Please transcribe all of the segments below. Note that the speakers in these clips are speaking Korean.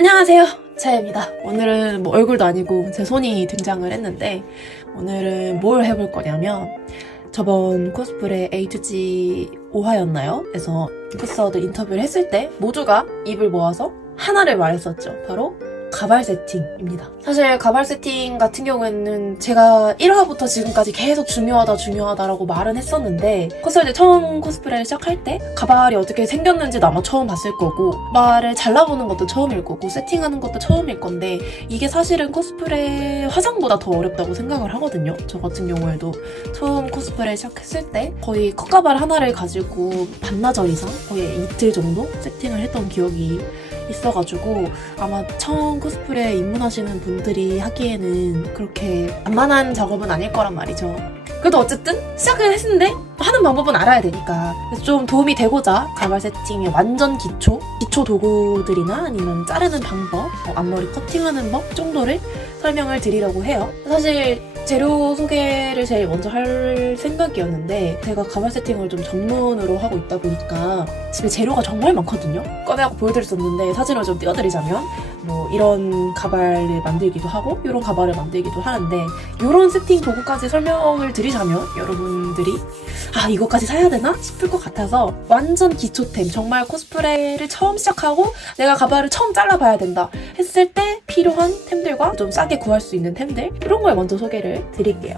안녕하세요, 차예입니다. 오늘은 뭐 얼굴도 아니고 제 손이 등장을 했는데 오늘은 뭘 해볼 거냐면 저번 코스프레 A2G 5화였나요? 그래서 코스어들 인터뷰를 했을 때 모두가 입을 모아서 하나를 말했었죠. 바로 가발 세팅입니다. 사실 가발 세팅 같은 경우에는 제가 1화부터 지금까지 계속 중요하다라고 말은 했었는데 코스할 때 처음 코스프레를 시작할 때 가발이 어떻게 생겼는지도 아마 처음 봤을 거고 가발을 잘라보는 것도 처음일 거고 세팅하는 것도 처음일 건데 이게 사실은 코스프레 화장보다 더 어렵다고 생각을 하거든요. 저 같은 경우에도 처음 코스프레 시작했을 때 거의 컷가발 하나를 가지고 반나절 이상 거의 이틀 정도 세팅을 했던 기억이 있어가지고 아마 처음 코스프레 입문하시는 분들이 하기에는 그렇게 만만한 작업은 아닐 거란 말이죠. 그래도 어쨌든 시작을 했는데 하는 방법은 알아야 되니까 그래서 좀 도움이 되고자 가발 세팅의 완전 기초 도구들이나 아니면 자르는 방법, 앞머리 커팅하는 법 정도를 설명을 드리려고 해요. 사실 재료 소개를 제일 먼저 할 생각이었는데 제가 가발 세팅을 좀 전문으로 하고 있다 보니까 집에 재료가 정말 많거든요. 꺼내갖고 보여드렸었는데 사진을 좀 띄워드리자면 뭐 이런 가발을 만들기도 하고 이런 가발을 만들기도 하는데 이런 세팅 도구까지 설명을 드리자면 여러분들이 아 이거까지 사야 되나? 싶을 것 같아서 완전 기초템, 정말 코스프레를 처음 시작하고 내가 가발을 처음 잘라봐야 된다 했을 때 필요한 템들과 좀 싸게 구할 수 있는 템들 이런 걸 먼저 소개를 드릴게요.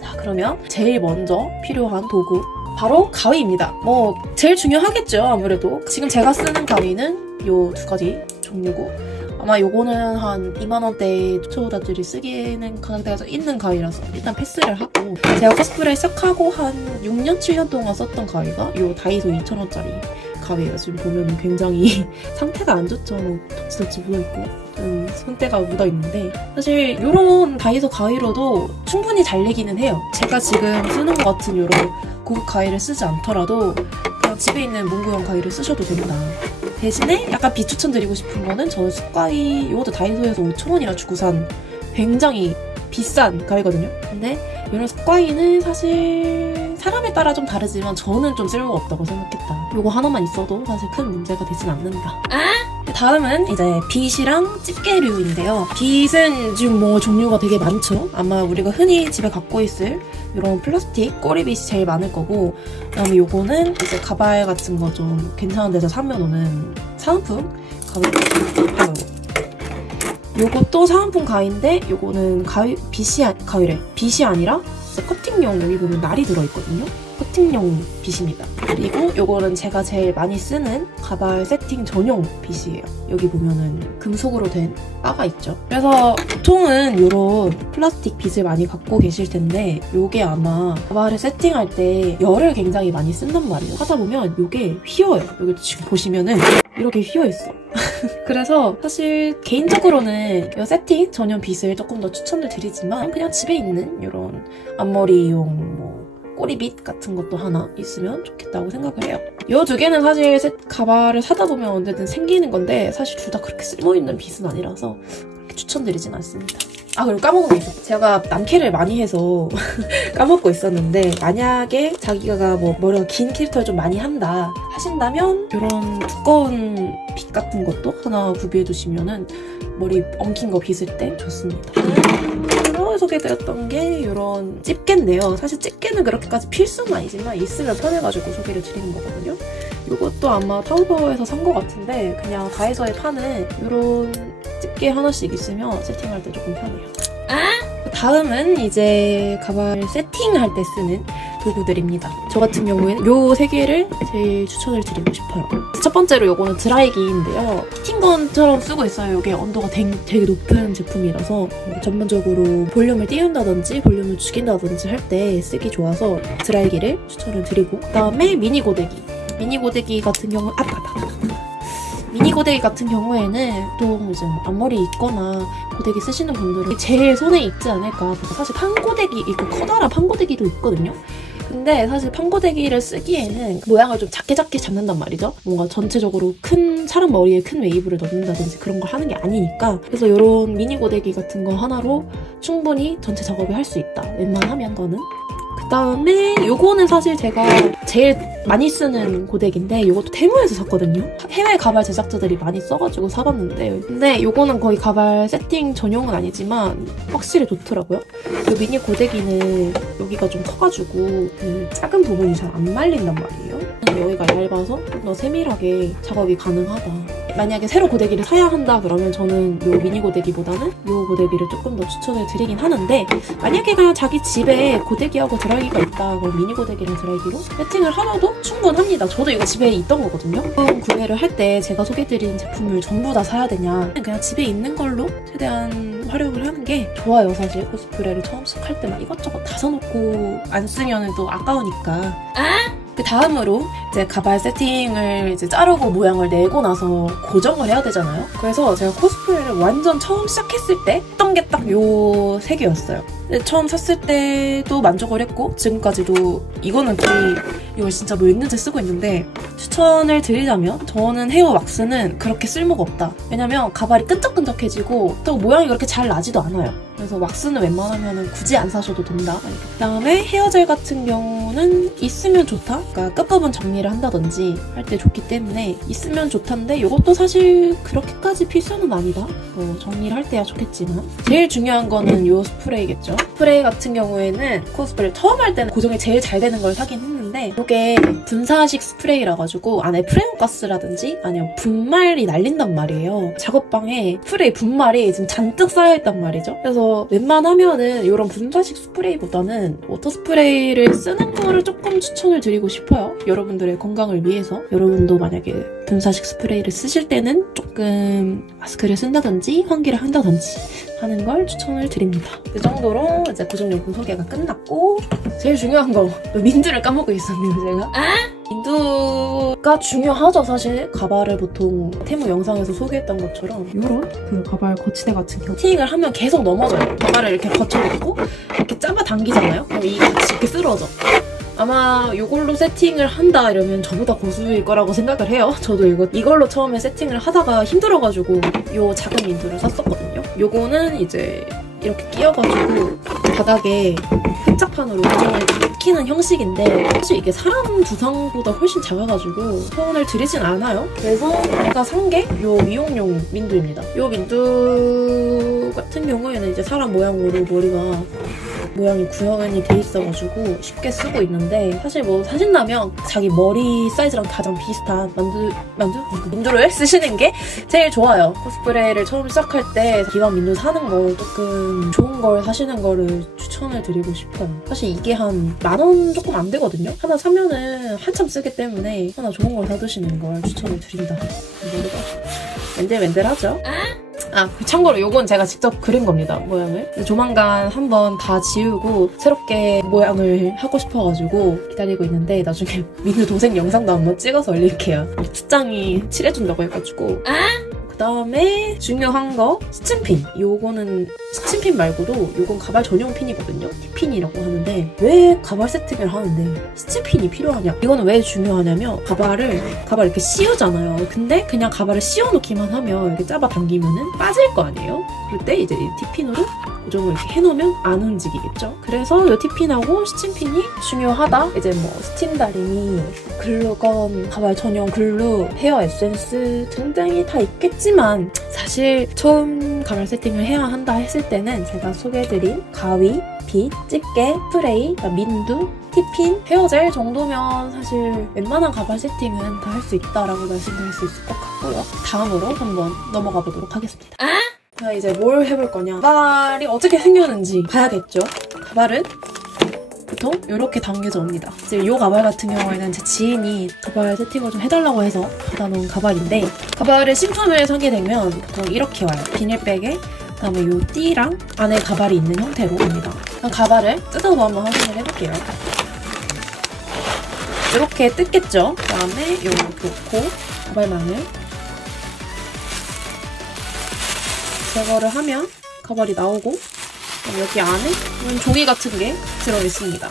자 그러면 제일 먼저 필요한 도구 바로 가위입니다. 뭐 제일 중요하겠죠. 아무래도 지금 제가 쓰는 가위는 요 두 가지 종류고 아마 요거는 한 2만원대 초보자들이 쓰기에는 가격대가 좀 있는 가위라서 일단 패스를 하고 제가 코스프레 시작하고 한 6년, 7년 동안 썼던 가위가 요 다이소 2,000원짜리 가위예요. 지금 보면 굉장히 상태가 안 좋죠. 뭐 덕지덕지 묻어있고 손때가 묻어있는데 사실 요런 다이소 가위로도 충분히 잘 내기는 해요. 제가 지금 쓰는 것 같은 요런 고급 가위를 쓰지 않더라도 그냥 집에 있는 문구용 가위를 쓰셔도 됩니다. 대신에 약간 비추천드리고 싶은 거는 저는 습가위 이것도 다이소에서 5,000원이나 주고 산 굉장히 비싼 가위거든요. 근데 이런 습가위는 사실 사람에 따라 좀 다르지만 저는 좀 쓸모가 없다고 생각했다. 이거 하나만 있어도 사실 큰 문제가 되진 않는다. 다음은 이제 빗이랑 집게류인데요. 빗은 지금 뭐 종류가 되게 많죠. 아마 우리가 흔히 집에 갖고 있을 이런 플라스틱 꼬리빗이 제일 많을 거고 그다음에 요거는 이제 가발 같은 거 좀 괜찮은 데서 사면 오는 사은품 가위. 요것도 사은품 가위인데 요거는 빗이 아니라 진짜 커팅용 여기 보면 날이 들어있거든요. 커팅용 빗입니다. 그리고 요거는 제가 제일 많이 쓰는 가발 세팅 전용 빗이에요. 여기 보면은 금속으로 된 바가 있죠. 그래서 보통은 요런 플라스틱 빗을 많이 갖고 계실 텐데 요게 아마 가발을 세팅할 때 열을 굉장히 많이 쓴단 말이에요. 하다 보면 요게 휘어요. 여기 지금 보시면은 이렇게 휘어있어. 그래서 사실 개인적으로는 이 세팅 전용 빗을 조금 더 추천을 드리지만 그냥 집에 있는 이런 앞머리용 뭐 꼬리빗 같은 것도 하나 있으면 좋겠다고 생각을 해요. 이 두 개는 사실 가발을 사다 보면 언제든 생기는 건데 사실 둘 다 그렇게 쓸모있는 빗은 아니라서 그렇게 추천드리진 않습니다. 아 그리고 까먹은 게 있어. 제가 남캐를 많이 해서 까먹고 있었는데 만약에 자기가 뭐 머리가 긴 캐릭터를 좀 많이 한다 하신다면 이런 두꺼운 빗 같은 것도 하나 구비해 두시면은 머리 엉킨 거 빗을 때 좋습니다. 그리고 소개해드렸던 게 이런 집게인데요. 사실 집게는 그렇게까지 필수는 아니지만 있으면 편해가지고 소개를 드리는 거거든요. 이것도 아마 타오바오에서 산 거 같은데 그냥 다이소에 파는 이런 집게 하나씩 있으면 세팅할 때 조금 편해요. 다음은 이제 가발 세팅할 때 쓰는 도구들입니다. 저 같은 경우에는 요 세 개를 제일 추천을 드리고 싶어요. 첫 번째로 요거는 드라이기인데요. 히팅건처럼 쓰고 있어요. 이게 온도가 되게 높은 제품이라서 전반적으로 볼륨을 띄운다든지 볼륨을 죽인다든지 할 때 쓰기 좋아서 드라이기를 추천을 드리고 그다음에 미니 고데기. 미니 고데기 같은 경우에는 또 이제 앞머리 있거나 고데기 쓰시는 분들은 제일 손에 익지 않을까. 사실 판고데기 있고 커다란 판고데기도 있거든요. 근데 사실 판고데기를 쓰기에는 모양을 좀 작게 잡는단 말이죠. 뭔가 전체적으로 사람 머리에 큰 웨이브를 넣는다든지 그런 걸 하는 게 아니니까 그래서 이런 미니 고데기 같은 거 하나로 충분히 전체 작업을 할 수 있다. 웬만하면 거는 그다음에 요거는 사실 제가 제일 많이 쓰는 고데기인데 이것도 테무에서 샀거든요. 해외 가발 제작자들이 많이 써가지고 사봤는데 근데 요거는 거의 가발 세팅 전용은 아니지만 확실히 좋더라고요. 이 미니 고데기는 여기가 좀 커가지고 그 작은 부분이 잘 안 말린단 말이에요. 여기가 얇아서 좀 더 세밀하게 작업이 가능하다. 만약에 새로 고데기를 사야 한다 그러면 저는 요 미니 고데기보다는 요 고데기를 조금 더 추천을 드리긴 하는데 만약에 그냥 자기 집에 고데기하고 드라이기가 있다 그럼 미니 고데기랑 드라이기로 세팅을 하셔도 충분합니다. 저도 이거 집에 있던 거거든요. 구매를 할 때 제가 소개드린 제품을 전부 다 사야 되냐 그냥 집에 있는 걸로 최대한 활용을 하는 게 좋아요. 사실 코스프레를 처음 시작할 때 막 이것저것 다 사놓고 안 쓰면 또 아까우니까. 그 다음으로 이제 가발 세팅을 이제 자르고 모양을 내고 나서 고정을 해야 되잖아요. 그래서 제가 코스프레를 완전 처음 시작했을 때 했던 게 딱 요 3개였어요. 처음 샀을 때도 만족을 했고 지금까지도 이거는 거의 이걸 진짜 몇 년째 쓰고 있는데 추천을 드리자면 저는 헤어 왁스는 그렇게 쓸모가 없다. 왜냐면 가발이 끈적끈적해지고 또 모양이 그렇게 잘 나지도 않아요. 그래서 왁스는 웬만하면 굳이 안 사셔도 된다. 그다음에 헤어젤 같은 경우는 있으면 좋다. 그러니까 끝부분 정리를 한다든지 할 때 좋기 때문에 있으면 좋단데 이것도 사실 그렇게까지 필수는 아니다. 뭐 정리를 할 때야 좋겠지만 제일 중요한 거는 이 스프레이겠죠. 스프레이 같은 경우에는 코스프레를 처음 할 때는 고정이 제일 잘 되는 걸 사긴 했는데 이게 분사식 스프레이라 가지고 안에 프레온가스라든지 아니면 분말이 날린단 말이에요. 작업방에 스프레이 분말이 지금 잔뜩 쌓여있단 말이죠. 그래서 웬만하면은 이런 분사식 스프레이보다는 워터 스프레이를 쓰는 거를 조금 추천을 드리고 싶어요. 여러분들의 건강을 위해서. 여러분도 만약에 분사식 스프레이를 쓰실 때는 조금 마스크를 쓴다든지 환기를 한다든지 하는 걸 추천을 드립니다. 그 정도로 이제 고정용품 소개가 끝났고 제일 중요한 거 민두를 까먹고 있었네요 제가. 민두가 중요하죠 사실. 가발을 보통 테무 영상에서 소개했던 것처럼 이런 그 가발 거치대 같은 경우 세팅을 하면 계속 넘어져요. 가발을 이렇게 거쳐놓고 이렇게 잡아당기잖아요. 그럼 이 같이 이렇게 쓰러져. 아마 이걸로 세팅을 한다 이러면 저보다 고수일 거라고 생각을 해요. 저도 이걸로 처음에 세팅을 하다가 힘들어가지고 이 작은 민두를 샀었거든요. 요거는 이제 이렇게 끼워가지고 바닥에 흡착판으로 고정을 시키는 형식인데 사실 이게 사람 두상보다 훨씬 작아가지고 소원을 드리진 않아요. 그래서 제가 산 게 요 미용용 민두입니다. 요 민두 같은 경우에는 이제 사람 모양으로 머리가 모양이 구현이 돼 있어가지고 쉽게 쓰고 있는데 사실 뭐 사신다면 자기 머리 사이즈랑 가장 비슷한 민두를 쓰시는 게 제일 좋아요. 코스프레를 처음 시작할 때 기반 민두 사는 거 조금 좋은 걸 사시는 거를 추천을 드리고 싶어요. 사실 이게 한 10,000원 조금 안 되거든요. 하나 사면은 한참 쓰기 때문에 하나 좋은 걸 사두시는 걸 추천을 드린다. 머리가 맨들맨들하죠? 참고로 요건 제가 직접 그린 겁니다, 모양을. 조만간 한번 다 지우고 새롭게 모양을 하고 싶어가지고 기다리고 있는데 나중에 민우 도색 영상도 한번 찍어서 올릴게요. 투짱이 칠해준다고 해가지고. 그다음에 중요한 거 스친핀. 요거는 스친핀 말고도 요건 가발 전용 핀이거든요. 티핀이라고 하는데 왜 가발 세팅을 하는데 스친핀이 필요하냐? 이거는 왜 중요하냐면 가발을 이렇게 씌우잖아요. 근데 그냥 가발을 씌워놓기만 하면 이렇게 잡아당기면은 빠질 거 아니에요? 그럴 때 이제 이 티핀으로 고정을 이렇게 해놓으면 안 움직이겠죠? 그래서 이 티핀하고 스친핀이 중요하다. 이제 뭐 스팀다리미, 글루건, 가발 전용 글루, 헤어 에센스 등등이 다 있겠지만 사실 처음 가발 세팅을 해야 한다 했을 때는 제가 소개해드린 가위, 빗, 집게, 스프레이, 민두, 티핀, 헤어젤 정도면 사실 웬만한 가발 세팅은 다 할 수 있다라고 말씀드릴 수 있을 것 같고요. 다음으로 한번 넘어가 보도록 하겠습니다. 제가 이제 뭘 해볼 거냐, 가발이 어떻게 생겼는지 봐야겠죠. 가발은 보통 이렇게 당겨져 옵니다. 이제 이 가발 같은 경우에는 제 지인이 가발 세팅을 좀 해달라고 해서 받아놓은 가발인데 가발을 신품을 사게 되면 보통 이렇게 와요. 비닐백에 그다음에 이 띠랑 안에 가발이 있는 형태로 옵니다. 가발을 뜯어서 한번 확인을 해볼게요. 이렇게 뜯겠죠. 그다음에 이렇게 놓고 가발망을 제거를 하면 가발이 나오고 여기 안에 이런 종이 같은 게 들어있습니다.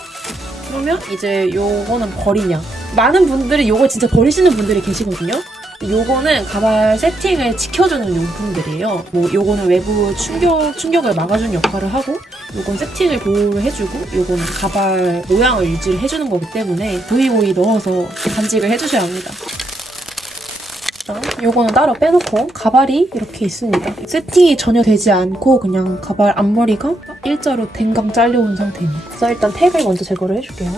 그러면 이제 요거는 버리냐. 많은 분들이 요거 진짜 버리시는 분들이 계시거든요. 요거는 가발 세팅을 지켜주는 용품들이에요. 뭐 요거는 외부 충격을 막아주는 역할을 하고 이건 세팅을 도우를 해주고 이거는 가발 모양을 유지를 해주는 거기 때문에 고이고이 넣어서 간직을 해주셔야 합니다. 요거는 따로 빼놓고 가발이 이렇게 있습니다. 세팅이 전혀 되지 않고 그냥 가발 앞머리가 일자로 댕강 잘려온 상태입니다. 그래서 일단 탭을 먼저 제거를 해줄게요.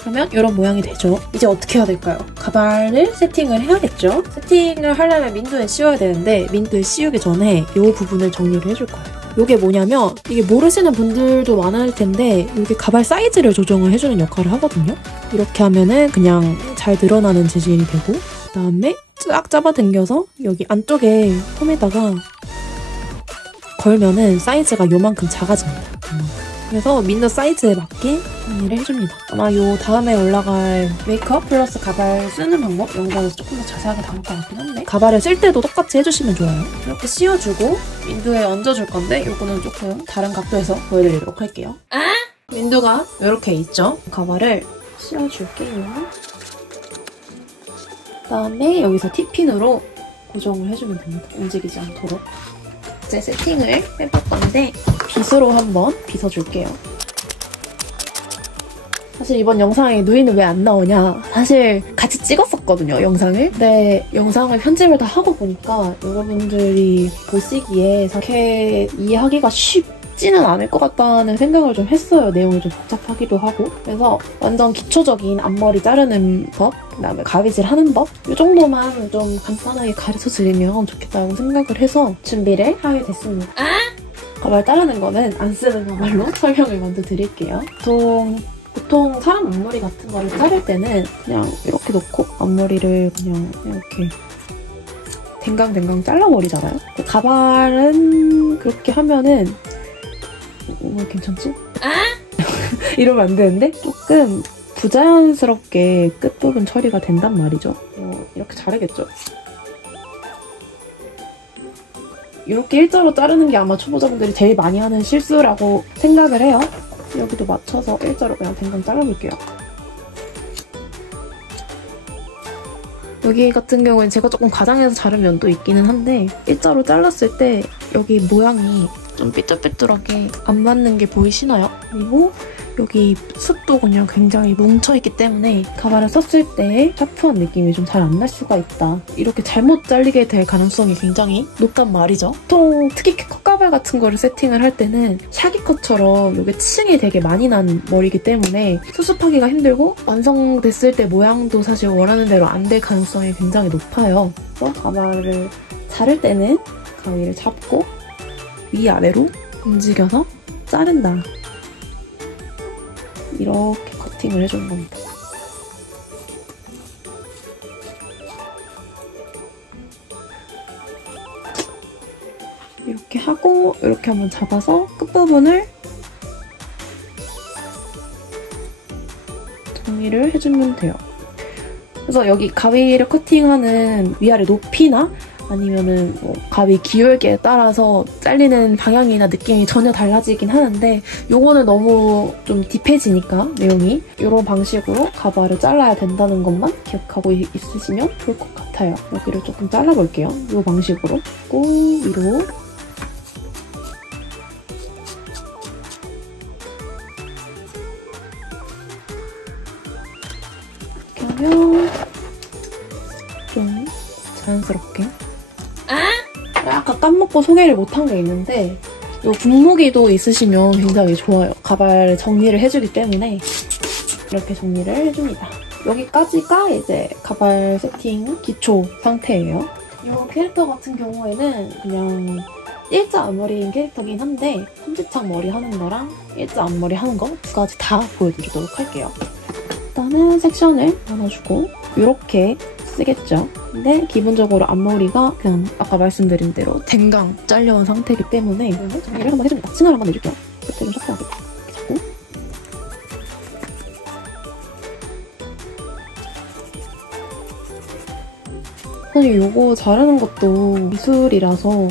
그러면 이런 모양이 되죠. 이제 어떻게 해야 될까요? 가발을 세팅을 해야겠죠? 세팅을 하려면 민두에 씌워야 되는데 민두에 씌우기 전에 이 부분을 정리를 해줄 거예요. 이게 뭐냐면 이게 모르시는 분들도 많을 텐데 이게 가발 사이즈를 조정을 해주는 역할을 하거든요. 이렇게 하면은 그냥 잘 늘어나는 재질이 되고 그다음에 쫙 잡아당겨서 여기 안쪽에 폼에다가 걸면은 사이즈가 요만큼 작아집니다. 그래서 민도 사이즈에 맞게 정리를 해줍니다. 아마 요 다음에 올라갈 메이크업 플러스 가발 쓰는 방법 영상에서 조금 더 자세하게 다룰 것 같긴 한데 가발을 쓸 때도 똑같이 해주시면 좋아요. 이렇게 씌워주고 민두에 얹어줄 건데 요거는 조금 다른 각도에서 보여드리도록 할게요. 민두가 이렇게 있죠? 가발을 씌워줄게요. 그다음에 여기서 T핀으로 고정을 해주면 됩니다. 움직이지 않도록. 이제 세팅을 해볼 건데 빗으로 한번 빗어줄게요. 사실 이번 영상에 누이는 왜 안 나오냐 사실 같이 찍었었거든요, 영상을. 근데 영상을 편집을 다 하고 보니까 여러분들이 보시기에 이렇게 이해하기가 쉽지는 않을 것 같다는 생각을 좀 했어요. 내용이 좀 복잡하기도 하고. 그래서 완전 기초적인 앞머리 자르는 법, 그다음에 가위질 하는 법 이 정도만 좀 간단하게 가르쳐드리면 좋겠다고 생각을 해서 준비를 하게 됐습니다. 가발 자르는 거는 안 쓰는 가발로 설명을 먼저 드릴게요. 보통 사람 앞머리 같은 거를 자를 때는 그냥 이렇게 놓고 앞머리를 그냥 이렇게 댕강댕강 잘라버리잖아요. 가발은 그렇게 하면은 괜찮지? 이러면 안 되는데 조금 부자연스럽게 끝부분 처리가 된단 말이죠. 이렇게 자르겠죠? 이렇게 일자로 자르는 게 아마 초보자분들이 제일 많이 하는 실수라고 생각을 해요. 여기도 맞춰서 일자로 그냥 댕강 잘라볼게요. 여기 같은 경우는 제가 조금 과장해서 자른 면도 있기는 한데 일자로 잘랐을 때 여기 모양이 좀 삐뚤삐뚤하게 안 맞는 게 보이시나요? 그리고 여기 숱도 그냥 굉장히 뭉쳐있기 때문에 가발을 썼을 때 샤프한 느낌이 좀 잘 안 날 수가 있다. 이렇게 잘못 잘리게 될 가능성이 굉장히 높단 말이죠. 보통 특히 컷가발 같은 거를 세팅을 할 때는 샤기컷처럼 이게 층이 되게 많이 난 머리이기 때문에 수습하기가 힘들고 완성됐을 때 모양도 사실 원하는 대로 안 될 가능성이 굉장히 높아요. 그래서 가발을 자를 때는 가위를 잡고 위아래로 움직여서 자른다. 이렇게 커팅을 해주는 겁니다. 이렇게 하고 이렇게 한번 잡아서 끝부분을 정리를 해주면 돼요. 그래서 여기 가위를 커팅하는 위아래 높이나 아니면은 뭐 가위 기울기에 따라서 잘리는 방향이나 느낌이 전혀 달라지긴 하는데 요거는 너무 좀 딥해지니까 내용이 이런 방식으로 가발을 잘라야 된다는 것만 기억하고 있으시면 좋을 것 같아요. 여기를 조금 잘라볼게요. 이 방식으로 꼭 위로 이렇게 하면 좀 자연스럽게 아까 까먹고 소개를 못한 게 있는데 이 분무기도 있으시면 굉장히 좋아요. 가발 정리를 해주기 때문에 이렇게 정리를 해줍니다. 여기까지가 이제 가발 세팅 기초 상태예요. 이 캐릭터 같은 경우에는 그냥 일자 앞머리인 캐릭터긴 한데 삼지창 머리 하는 거랑 일자 앞머리 하는 거 두 가지 다 보여드리도록 할게요. 일단은 섹션을 나눠주고 이렇게 쓰겠죠. 근데 기본적으로 앞머리가 그냥 아까 말씀드린 대로 댕강 잘려온 상태이기 때문에 정리를 한번 해줍니다. 층을 한번 내줄게요. 끝에 좀 샤프하게 이렇게 잡고 사실 이거 자르는 것도 미술이라서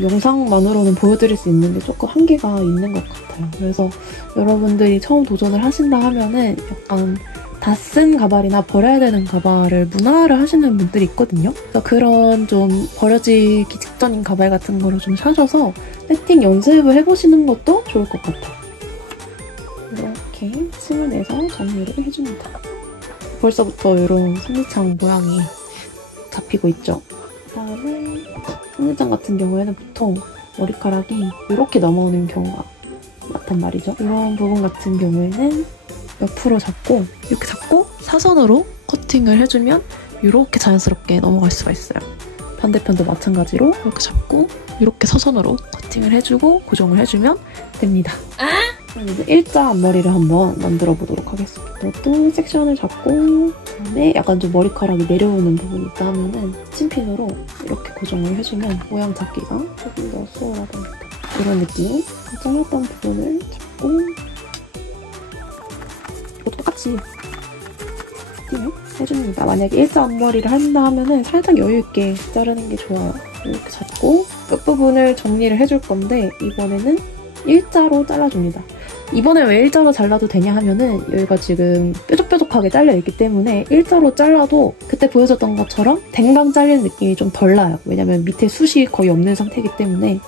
영상만으로는 보여드릴 수 있는데 조금 한계가 있는 것 같아요. 그래서 여러분들이 처음 도전을 하신다 하면은 약간 다 쓴 가발이나 버려야 되는 가발을 문화를 하시는 분들이 있거든요. 그래서 그런 좀 버려지기 직전인 가발 같은 거를 좀 사셔서 세팅 연습을 해보시는 것도 좋을 것 같아요. 틈을 내서 정리를 해줍니다. 벌써부터 이런 성리창 모양이 잡히고 있죠. 그다음에 성리창 같은 경우에는 보통 머리카락이 이렇게 넘어오는 경우가 많단 말이죠. 이런 부분 같은 경우에는 옆으로 잡고 이렇게 잡고 사선으로 커팅을 해주면 이렇게 자연스럽게 넘어갈 수가 있어요. 반대편도 마찬가지로 이렇게 잡고 이렇게 사선으로 커팅을 해주고 고정을 해주면 됩니다. 그럼 이제 일자 앞머리를 한번 만들어 보도록 하겠습니다. 이것도 섹션을 잡고 그다음에 약간 좀 머리카락이 내려오는 부분이 있다 하면은 스친핀으로 이렇게 고정을 해주면 모양 잡기가 조금 더 수월하답니다. 이런 느낌. 잘랐던 부분을 잡고 이것도 똑같이 커팅을 해줍니다. 만약에 일자 앞머리를 한다 하면은 살짝 여유있게 자르는 게 좋아요. 이렇게 잡고 끝부분을 정리를 해줄 건데 이번에는 일자로 잘라줍니다. 이번에 왜 일자로 잘라도 되냐 하면은 여기가 지금 뾰족뾰족하게 잘려있기 때문에 일자로 잘라도 그때 보여줬던 것처럼 댕강 잘리는 느낌이 좀 덜 나요. 왜냐면 밑에 숱이 거의 없는 상태이기 때문에.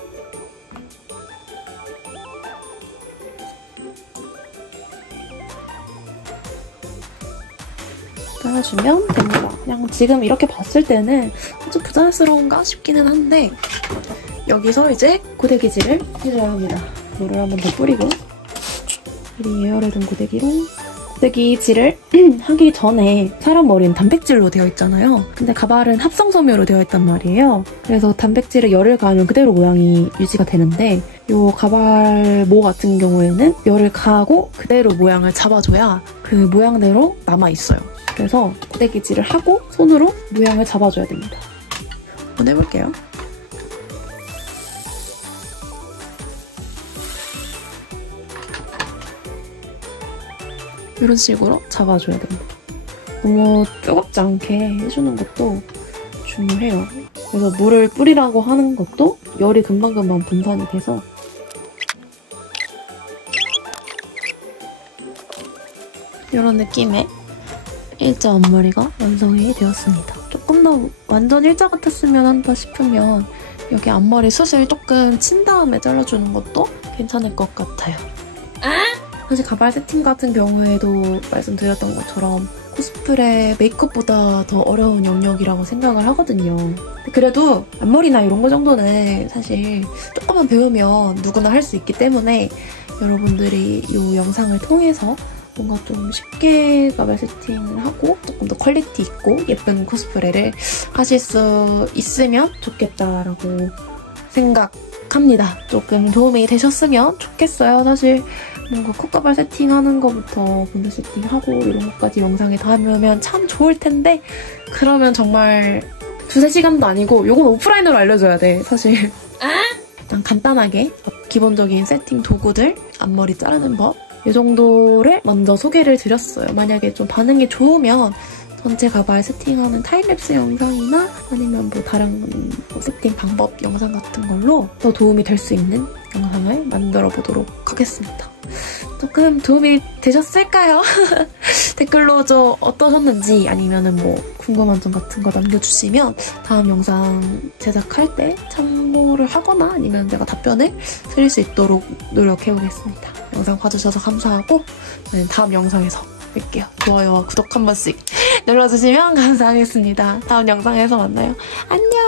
잘라주면 됩니다. 그냥 지금 이렇게 봤을 때는 아주 부자연스러운가 싶기는 한데 여기서 이제 고데기질을 해줘야 합니다. 물을 한 번 더 뿌리고 미리 예열해둔 고데기로 고데기질을 하기 전에 사람 머리는 단백질로 되어 있잖아요. 근데 가발은 합성섬유로 되어 있단 말이에요. 그래서 단백질에 열을 가하면 그대로 모양이 유지가 되는데 이 가발 모 같은 경우에는 열을 가하고 그대로 모양을 잡아줘야 그 모양대로 남아있어요. 그래서 고데기질을 하고 손으로 모양을 잡아줘야 됩니다. 한번 해볼게요. 이런 식으로 잡아줘야 됩니다. 너무 뜨겁지 않게 해주는 것도 중요해요. 그래서 물을 뿌리라고 하는 것도 열이 금방금방 분산이 돼서 이런 느낌의 일자 앞머리가 완성이 되었습니다. 조금 더 완전 일자 같았으면 한다 싶으면 여기 앞머리 숱을 조금 친 다음에 잘라주는 것도 괜찮을 것 같아요. 사실 가발 세팅 같은 경우에도 말씀드렸던 것처럼 코스프레 메이크업보다 더 어려운 영역이라고 생각을 하거든요. 그래도 앞머리나 이런 거 정도는 사실 조금만 배우면 누구나 할 수 있기 때문에 여러분들이 이 영상을 통해서 뭔가 좀 쉽게 가발 세팅을 하고 조금 더 퀄리티 있고 예쁜 코스프레를 하실 수 있으면 좋겠다라고 생각합니다. 조금 도움이 되셨으면 좋겠어요. 사실 뭔가 콧가발 세팅하는 거부터 본드 세팅하고 이런 것까지 영상에 담으면 참 좋을 텐데 그러면 정말 2~3시간도 아니고 이건 오프라인으로 알려줘야 돼, 사실. 일단 간단하게 기본적인 세팅 도구들, 앞머리 자르는 법 이 정도를 먼저 소개를 드렸어요. 만약에 좀 반응이 좋으면 전체 가발 세팅하는 타임랩스 영상이나 아니면 뭐 다른 세팅 방법 영상 같은 걸로 더 도움이 될 수 있는 영상을 만들어 보도록 하겠습니다. 조금 도움이 되셨을까요? 댓글로 저 어떠셨는지 아니면은 뭐 궁금한 점 같은 거 남겨주시면 다음 영상 제작할 때 참고를 하거나 아니면 제가 답변을 드릴 수 있도록 노력해보겠습니다. 영상 봐주셔서 감사하고 저는 다음 영상에서 뵐게요. 좋아요와 구독 한 번씩 눌러주시면 감사하겠습니다. 다음 영상에서 만나요. 안녕!